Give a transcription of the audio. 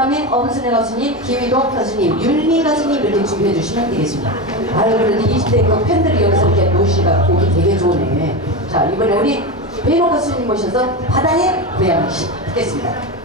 다음에 엄순애 가수님, 기위동 가수님, 윤리 가수님 이렇게 준비해 주시면 되겠습니다. 아유, 그래도 20대 그 팬들이 여기서 이렇게 노시가 보기 되게 좋네. 자, 이번에 우리 배로 가수님 모셔서 바다의 고양시 듣겠습니다.